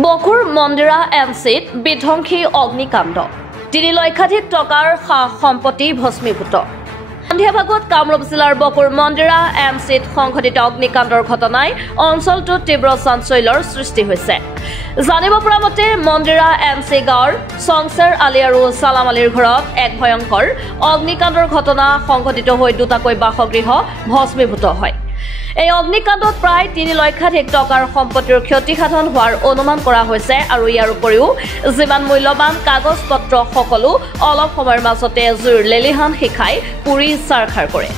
বকুৰ মন্দিৰা এমচিত বিধ্বংসী অগ্নিকাণ্ড ৩ লক্ষাধিক টকাৰ সম্পত্তি ভস্মীভূত। সন্ধিয়া ভাগত কামৰূপ জিলাৰ বকুৰ মন্দিৰা এমচিত সংঘটিত অগ্নিকাণ্ডৰ ঘটনাই অঞ্চলটোত তীব্ৰ চাঞ্চল্যৰ সৃষ্টি হৈছে। জানিব পৰা মতে মন্দিৰা এমচি গাঁৱৰ সংসাৰ আলী আৰু সালাম আলীৰ ঘৰত এক ভয়ংকৰ অগ্নিকাণ্ডৰ ঘটনা সংঘটিত হৈ দুটাকৈ বাসগৃহ ভস্মীভূত হয়। এই অগ্নিকাণ্ডত প্ৰায় ৩ লক্ষাধিক টকাৰ সম্পত্তিৰ ক্ষতিসাধন হোৱাৰ অনুমান কৰা হৈছে আৰু ইয়াৰ উপৰিও যিমান মূল্যৱান কাগজ পত্ৰ সকলো অলপ সময়ৰ মাজতে জুইৰ লেলিহান শিখাই পুৰি ছাৰখাৰ কৰে।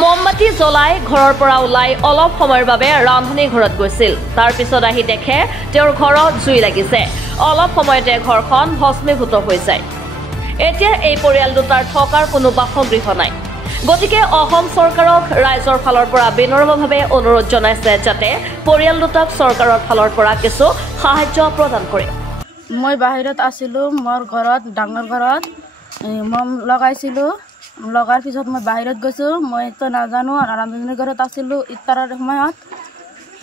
মমবাতি জ্বলাই ঘৰৰ পৰা ওলাই অলপ সময়ৰ বাবে ৰান্ধনী ঘৰত গৈছিল। তাৰ পিছত আহি দেখে তেওঁৰ ঘৰত জুই লাগিছে। অলপ সময়তে ঘৰখন ভস্মীভূত হৈ যায়। এতিয়া এই পৰিয়াল দুটাৰ থকাৰ কোনো বাসগৃহ নাই। গতিকে অসম চৰকাৰক ৰাইজৰ ফালৰ পৰা বিনম্ৰভাৱে অনুৰোধ জনাইছে যাতে পৰিয়াল দুটাক চৰকাৰৰ ফালৰ পৰা কিছু সাহায্য প্ৰদান কৰে। মই বাহিৰত আছিলোঁ, মোৰ ঘৰত ডাঙৰ ঘৰত মম লগাইছিলোঁ। লগাৰ পিছত মই বাহিৰত গৈছোঁ। মইতো নাজানো, ৰান্ধনীৰ ঘৰত আছিলোঁ। ইফতাৰৰ সময়ত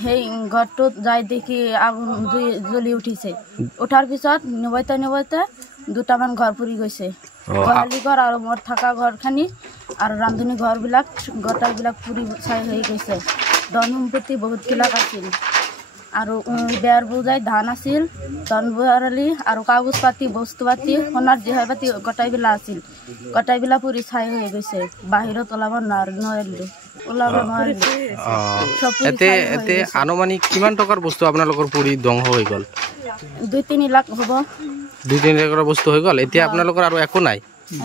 সেই ঘৰটোত যাই দেখি আগুন জ্বলি উঠিছে। উঠাৰ পিছত নিবতে দুটামান ঘৰ পুৰি গৈছে। গোহালি ঘৰ আৰু মোৰ থকা ঘৰখিনি আৰু ৰান্ধনী ঘৰবিলাক গোটাইবিলাক পুৰি চাই হৈ গৈছে। ধন সম্পত্তি বহুতবিলাক আছিল আৰু বেৰ বোজাই ধান আছিল, ধন ভৰালি আৰু কাগজ পাতি বস্তু পাতি সোণাৰ জেহাৰ পাতি গোটাইবিলাক আছিল। গোটাইবিলাক পুৰি চাই হৈ গৈছে। বাহিৰত ওলাব নোৱাৰিলোঁ। আনুমানিক কিমান টকাৰ বস্তু আপোনালোকৰ পুৰি ধ্বংস হৈ গ'ল? ২-৩ লাখ হ'ব। ২-৩ লাখৰ বস্তু হৈ গ'ল। এতিয়া আপোনালোকৰ আৰু একো নাই?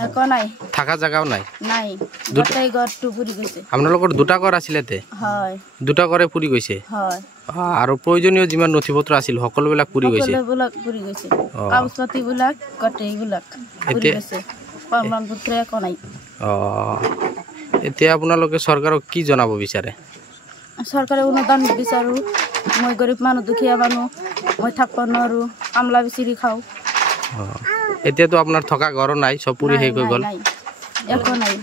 একো নাই। থাকা জাগাও নাই? নাই, গোটেই ঘৰটো পুৰি গৈছে। আপোনালোকৰ দুটা ঘৰ আছিলে? হয়, দুটা ঘৰে পুৰি গৈছে। হয়। আৰু প্ৰয়োজনীয় যিমান নথি পত্ৰ আছিল সকলোবিলাক পুৰি গৈছে। সকলোবিলাক পুৰি গৈছে। কাগজ পাতিবিলাক গোটেইবিলাক পুৰি গৈছে। প্ৰমাণ পত্ৰ একো নাই। এতিয়া আপোনালোকে চৰকাৰক কি জনাব বিচাৰে? চৰকাৰে অনুদান বিচাৰোঁ। মই গৰীব মানুহ, দুখীয়া মানুহ, মই থাকিব নোৱাৰোঁ, কামলা বিচাৰি খাওঁ। এতিয়াতো আপোনাৰ থকা ঘৰো নাই, চব পুৰি শেষ হৈ গ'ল। একো নাই।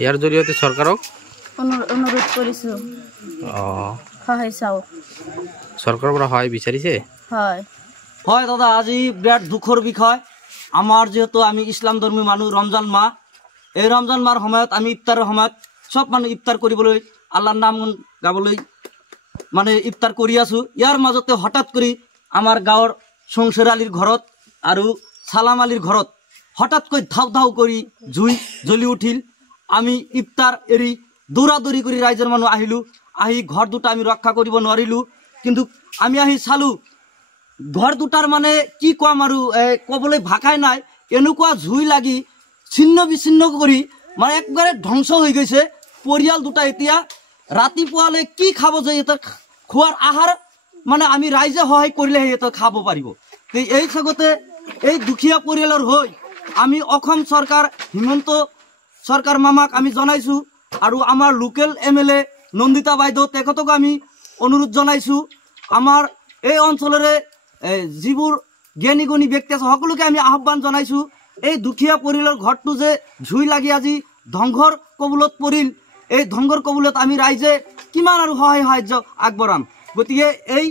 ইয়াৰ জৰিয়তে চৰকাৰক অনুৰোধ কৰিছোঁ সহায় চাওঁ। চৰকাৰৰ পৰা সহায় বিচাৰিছে? হয় হয় দাদা, আজি বিৰাট দুখৰ বিষয়। আমাৰ যেহেতু আমি ইছলাম ধৰ্মী মানুহ, ৰমজান মাহ, এই ৰমজান মাহৰ সময়ত আমি ইফতাৰৰ সময়ত চব মানুহ ইফতাৰ কৰিবলৈ, আল্লাহৰ নাম গাবলৈ মানে ইফতাৰ কৰি আছোঁ। ইয়াৰ মাজতে হঠাৎ কৰি আমাৰ গাঁৱৰ সংসাৰ আলীৰ ঘৰত আৰু সালাম আলীৰ ঘৰত হঠাৎকৈ ধাও ধাও কৰি জুই জ্বলি উঠিল। আমি ইফতাৰ এৰি দৌৰাদৌৰি কৰি ৰাইজৰ মানুহ আহিলোঁ। আহি ঘৰ দুটা আমি ৰক্ষা কৰিব নোৱাৰিলোঁ। কিন্তু আমি আহি চালোঁ ঘৰ দুটাৰ মানে কি ক'ম আৰু ক'বলৈ ভাষাই নাই। এনেকুৱা জুই লাগি ছিন্ন বিচ্ছিন্ন কৰি মানে একবাৰে ধ্বংস হৈ গৈছে। পৰিয়াল দুটা এতিয়া ৰাতিপুৱালৈ কি খাব যে সিহঁতৰ খোৱাৰ আহাৰ মানে আমি ৰাইজে সহায় কৰিলেহে সিহঁতে খাব পাৰিব। এই চাগতে এই দুখীয়া পৰিয়ালৰ হৈ আমি অসম চৰকাৰ, হিমন্ত চৰকাৰ মামাক আমি জনাইছোঁ আৰু আমাৰ লোকেল MLA নন্দিতা বাইদেউ তেখেতক আমি অনুৰোধ জনাইছোঁ। আমাৰ এই অঞ্চলৰে যিবোৰ জ্ঞানী গুণী ব্যক্তি আছে সকলোকে আমি আহ্বান জনাইছোঁ। এই দুখীয়া পৰিয়ালৰ ঘৰটো যে জুই লাগি আজি ধ্বংসৰ কবলত পৰিল, এই ধ্বংসৰ কবলত আমি ৰাইজে কিমান আৰু সহায় সাহায্য আগবঢ়াম। গতিকে এই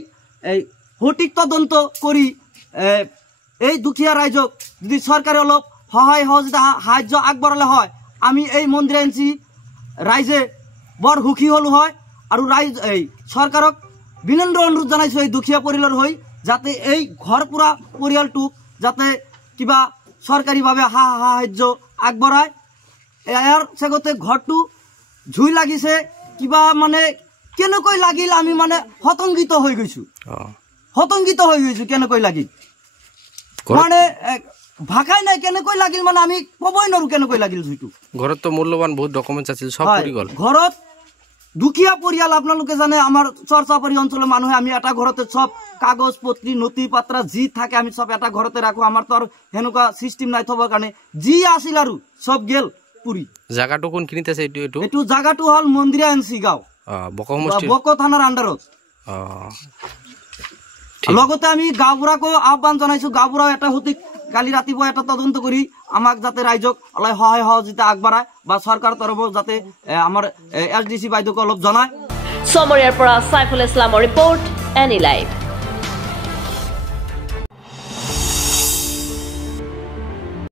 সঠিক তদন্ত কৰি এই দুখীয়া ৰাইজক যদি চৰকাৰে অলপ সহায় সহযোগিতা সাহায্য আগবঢ়ালে হয়, আমি এই মন্দিৰ এনচি ৰাইজে বৰ সুখী হ'লো হয়। আৰু চৰকাৰক বিনম্ৰ অনুৰোধ জনাইছোঁ এই দুখীয়া পৰিয়ালৰ হৈ যাতে এই ঘৰ পোৰা পৰিয়ালটোক যাতে কিবা চৰকাৰীভাৱে সাহায্য আগবঢ়ায়। ইয়াৰ চাগতে ঘৰটো জুই লাগিছে, কিবা মানে কেনেকৈ লাগিল আমি মানে হতংকিত হৈ গৈছোঁ। কেনেকৈ লাগিল মানে ভাষাই নাই, কেনেকৈ লাগিল মানে আমি ক'বই নোৱাৰোঁ কেনেকৈ লাগিল জুইটো। ঘৰততো মূল্যৱান বহুত ডকুমেণ্টছ আছিল, চব পুৰি গ'ল। ঘৰত দুখীয়া পৰিয়াল, আপোনালোকে জানে আমাৰ চৰ্চাপাৰী অঞ্চলৰ মানুহে আমি এটা ঘৰতে চব কাগজ পত্ৰী নথি পাত্ৰ যি থাকে আমি চব এটা ঘৰতে ৰাখোঁ। আমাৰতো আৰু সেনেকুৱা চিষ্টেম নাই থবৰ কাৰণে। যি আছিল আৰু চব গেল পুৰি। জাগাটো কোনখিনিত আছে? এইটো জাগাটো হ'ল মন্দিৰা এনচি গাঁও, বক থানাৰ আণ্ডাৰত। লগতে আমি গাঁওবুঢ়াকো আহ্বান জনাইছোঁ। গাঁওবুঢ়াও এটা সঠিক কালি ৰাতিপুৱা এটা তদন্ত কৰি আমাক যাতে ৰাইজক অলপ সহায় সহযোগিতা আগবঢ়ায় বা চৰকাৰৰ তৰফৰ যাতে আমাৰ SDC বাইদেউক অলপ জনায়। চমৰীয়াৰ পৰা সাইফুল ইছলামৰ ৰিপৰ্ট, এনি লাইভ।